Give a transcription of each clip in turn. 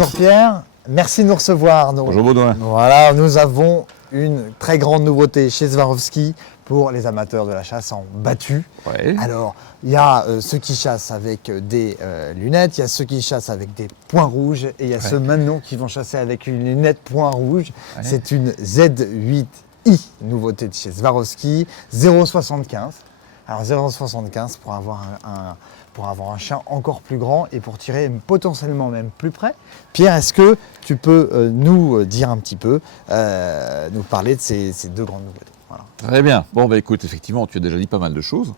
Bonjour Pierre, merci de nous recevoir. Bonjour Baudouin. Voilà, nous avons une très grande nouveauté chez Swarovski pour les amateurs de la chasse en battu. Ouais. Alors, il y a ceux qui chassent avec des lunettes, il y a ceux qui chassent avec des points rouges et il y a ceux maintenant qui vont chasser avec une lunette point rouge. Ouais. C'est une Z8i, nouveauté de chez Swarovski, 0,75. Alors 0,75 pour avoir un chien encore plus grand et pour tirer potentiellement même plus près. Pierre, est-ce que tu peux nous dire un petit peu, nous parler de ces deux grandes nouveautés? Voilà. Très bien. Bon, bah, écoute, effectivement, tu as déjà dit pas mal de choses.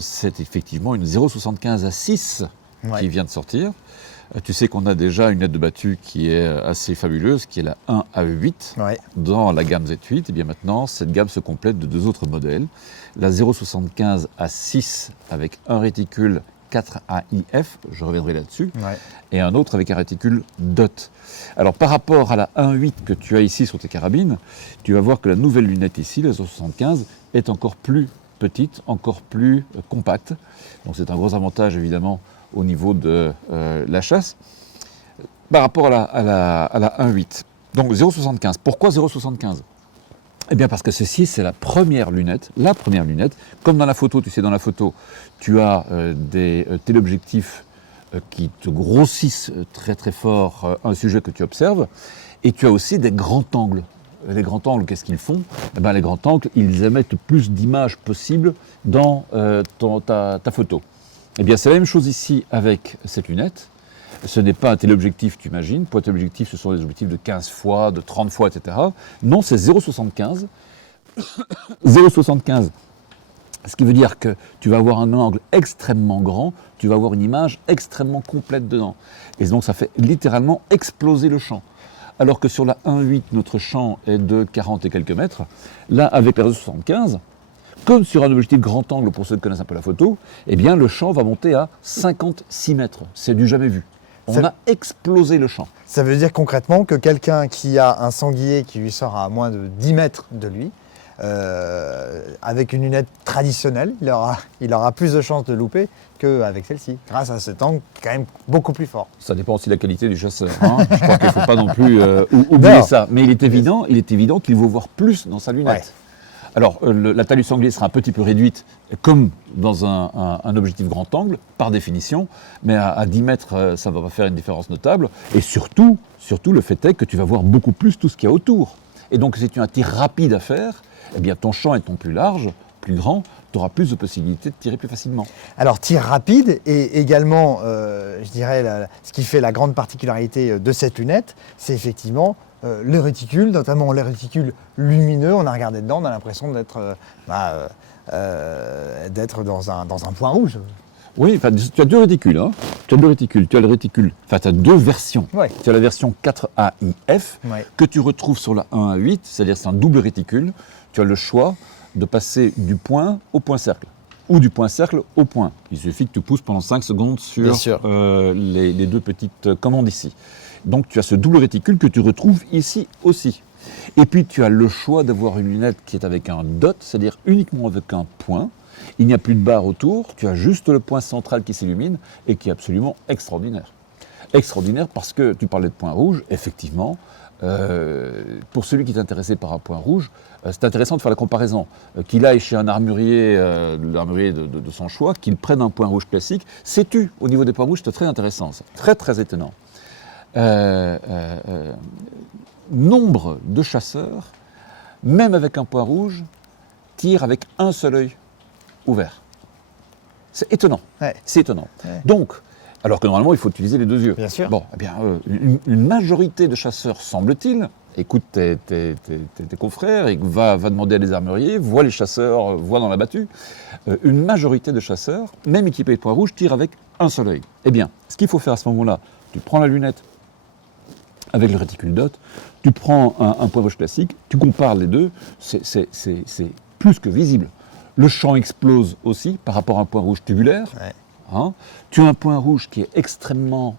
C'est effectivement une 0,75 à 6 qui vient de sortir. Tu sais qu'on a déjà une lunette de battu qui est assez fabuleuse, qui est la 1 à 8 dans la gamme Z8. Et bien maintenant, cette gamme se complète de deux autres modèles. La 0,75 à 6 avec un réticule 4 AIF, je reviendrai là-dessus, et un autre avec un réticule DOT. Alors par rapport à la 1.8 que tu as ici sur tes carabines, tu vas voir que la nouvelle lunette ici, la 0,75, est encore plus petite, encore plus compacte. Donc c'est un gros avantage évidemment au niveau de la chasse par rapport à la 1.8. Donc 0,75. Pourquoi 0,75 ? Eh bien parce que ceci, c'est la première lunette. Comme dans la photo, tu sais, dans la photo, tu as des téléobjectifs qui te grossissent très très fort un sujet que tu observes, et tu as aussi des grands angles. Les grands angles, qu'est-ce qu'ils font ? Eh bien, les grands angles, ils émettent plus d'images possibles dans ta photo. Eh bien, c'est la même chose ici avec cette lunette. Ce n'est pas un téléobjectif, tu imagines. Pour un téléobjectif, ce sont des objectifs de 15 fois, de 30 fois, etc. Non, c'est 0,75. 0,75. Ce qui veut dire que tu vas avoir un angle extrêmement grand, tu vas avoir une image extrêmement complète dedans. Et donc, ça fait littéralement exploser le champ. Alors que sur la 1.8, notre champ est de 40 et quelques mètres. Là, avec la 0,75, comme sur un objectif grand angle, pour ceux qui connaissent un peu la photo, eh bien, le champ va monter à 56 mètres. C'est du jamais vu. On a explosé le champ. Ça veut dire concrètement que quelqu'un qui a un sanglier qui lui sort à moins de 10 mètres de lui, avec une lunette traditionnelle, il aura plus de chances de louper qu'avec celle-ci, grâce à cet angle quand même beaucoup plus fort. Ça dépend aussi de la qualité du chasseur. Hein. Je crois qu'il ne faut pas non plus oublier ça. Mais il est évident qu'il vaut voir plus dans sa lunette. Ouais. Alors, la taille du sanglier sera un petit peu réduite, comme dans un objectif grand angle, par définition, mais à 10 mètres, ça ne va pas faire une différence notable. Et surtout, le fait est que tu vas voir beaucoup plus tout ce qu'il y a autour. Et donc, si tu as un tir rapide à faire, eh bien, ton champ étant plus large, plus grand, tu auras plus de possibilités de tirer plus facilement. Alors, tir rapide, et également, je dirais, ce qui fait la grande particularité de cette lunette, c'est effectivement le réticule, notamment le réticule lumineux. On a regardé dedans, on a l'impression d'être dans un point rouge. Oui, tu as deux réticules. Hein. Tu as le réticule, tu as deux versions. Ouais. Tu as la version 4AIF que tu retrouves sur la 1 à 8, c'est-à-dire c'est un double réticule. Tu as le choix de passer du point au point cercle ou du point cercle au point. Il suffit que tu pousses pendant 5 secondes sur les deux petites commandes ici. Donc tu as ce double réticule que tu retrouves ici aussi. Et puis tu as le choix d'avoir une lunette qui est avec un dot, c'est-à-dire uniquement avec un point. Il n'y a plus de barre autour, tu as juste le point central qui s'illumine et qui est absolument extraordinaire. Extraordinaire parce que tu parlais de point rouge, effectivement. Pour celui qui est intéressé par un point rouge, c'est intéressant de faire la comparaison. Qu'il aille chez un armurier, l'armurier de son choix, qu'il prenne un point rouge classique. Sais-tu, au niveau des points rouges, c'est très intéressant, c'est très très étonnant. Nombre de chasseurs, même avec un point rouge, tirent avec un seul œil ouvert. C'est étonnant. Ouais. C'est étonnant. Ouais. Donc, alors que normalement, il faut utiliser les deux yeux. Bien sûr. Bon, eh bien, une majorité de chasseurs, semble-t-il, écoute tes confrères, et va demander à des armuriers, voit les chasseurs, voit dans la battue. Une majorité de chasseurs, même équipés de points rouges, tirent avec un seul œil. Eh bien, ce qu'il faut faire à ce moment-là, tu prends la lunette avec le réticule dot, tu prends un point rouge classique, tu compares les deux, c'est plus que visible. Le champ explose aussi par rapport à un point rouge tubulaire. Ouais. Hein. Tu as un point rouge qui est extrêmement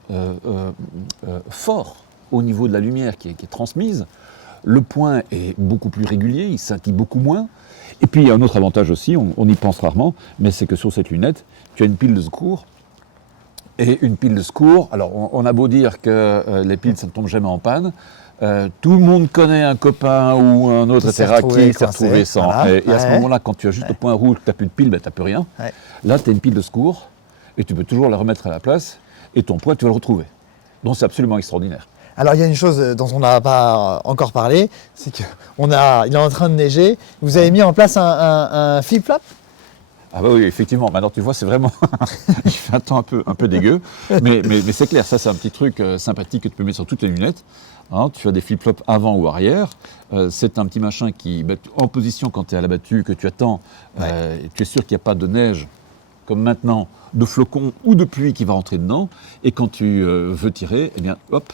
fort au niveau de la lumière qui est transmise. Le point est beaucoup plus régulier, il scintille beaucoup moins. Et puis il y a un autre avantage aussi, on y pense rarement, mais c'est que sur cette lunette, tu as une pile de secours Et une pile de secours, alors on a beau dire que les piles ça ne tombe jamais en panne, tout le monde connaît un copain ou un autre, etc., qui s'est retrouvé sans. Voilà. Et à ce moment-là, quand tu as juste le point rouge, que tu n'as plus de pile, ben, tu n'as plus rien. Ouais. Là, tu as une pile de secours et tu peux toujours la remettre à la place et ton point, tu vas le retrouver. Donc c'est absolument extraordinaire. Alors il y a une chose dont on n'a pas encore parlé, c'est qu'il est en train de neiger. Vous avez mis en place un flip-flop ? Ah bah oui, effectivement. Maintenant, tu vois, c'est vraiment... Il fait un temps un peu dégueu. Mais c'est clair, ça, c'est un petit truc sympathique que tu peux mettre sur toutes les lunettes. Hein, tu as des flip-flops avant ou arrière. C'est un petit machin qui met en position quand tu es à la battue, que tu attends. Tu es sûr qu'il n'y a pas de neige, comme maintenant, de flocons ou de pluie qui va rentrer dedans. Et quand tu veux tirer, eh bien, hop,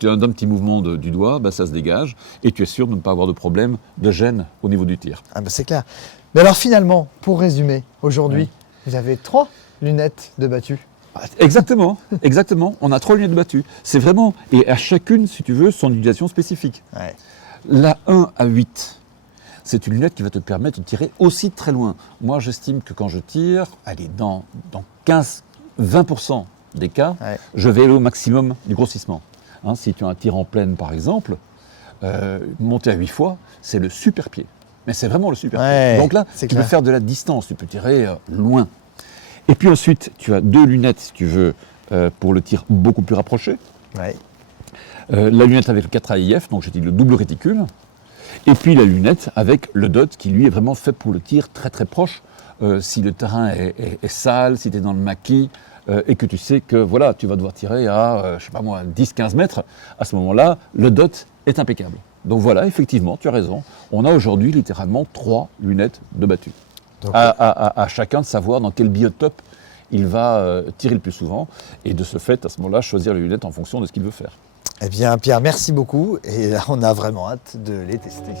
tu as un petit mouvement du doigt, bah, ça se dégage. Et tu es sûr de ne pas avoir de problème, de gêne au niveau du tir. Ah bah c'est clair. Mais alors finalement, pour résumer, aujourd'hui, vous avez 3 lunettes de battue. Exactement, exactement. On a 3 lunettes de battue. C'est vraiment, et à chacune, si tu veux, son utilisation spécifique. Ouais. La 1 à 8, c'est une lunette qui va te permettre de tirer aussi très loin. Moi, j'estime que quand je tire, allez, dans 15-20% des cas, je vais aller au maximum du grossissement. Hein, si tu as un tir en pleine, par exemple, monter à 8 fois, c'est le super pied. Mais c'est vraiment le super pied. Donc là, tu peux faire de la distance, tu peux tirer loin. Et puis ensuite, tu as 2 lunettes, si tu veux, pour le tir beaucoup plus rapproché. Ouais. La lunette avec le 4 AIF, donc je dis le double réticule. Et puis la lunette avec le dot, qui lui est vraiment fait pour le tir très très proche. Si le terrain est sale, si tu es dans le maquis, et que tu sais que voilà, tu vas devoir tirer à, je sais pas moi, 10-15 mètres, à ce moment-là, le dot est impeccable. Donc voilà, effectivement, tu as raison. On a aujourd'hui littéralement 3 lunettes de battue. À chacun de savoir dans quel biotope il va tirer le plus souvent. Et de ce fait, à ce moment-là, choisir les lunettes en fonction de ce qu'il veut faire. Eh bien, Pierre, merci beaucoup. Et là, on a vraiment hâte de les tester.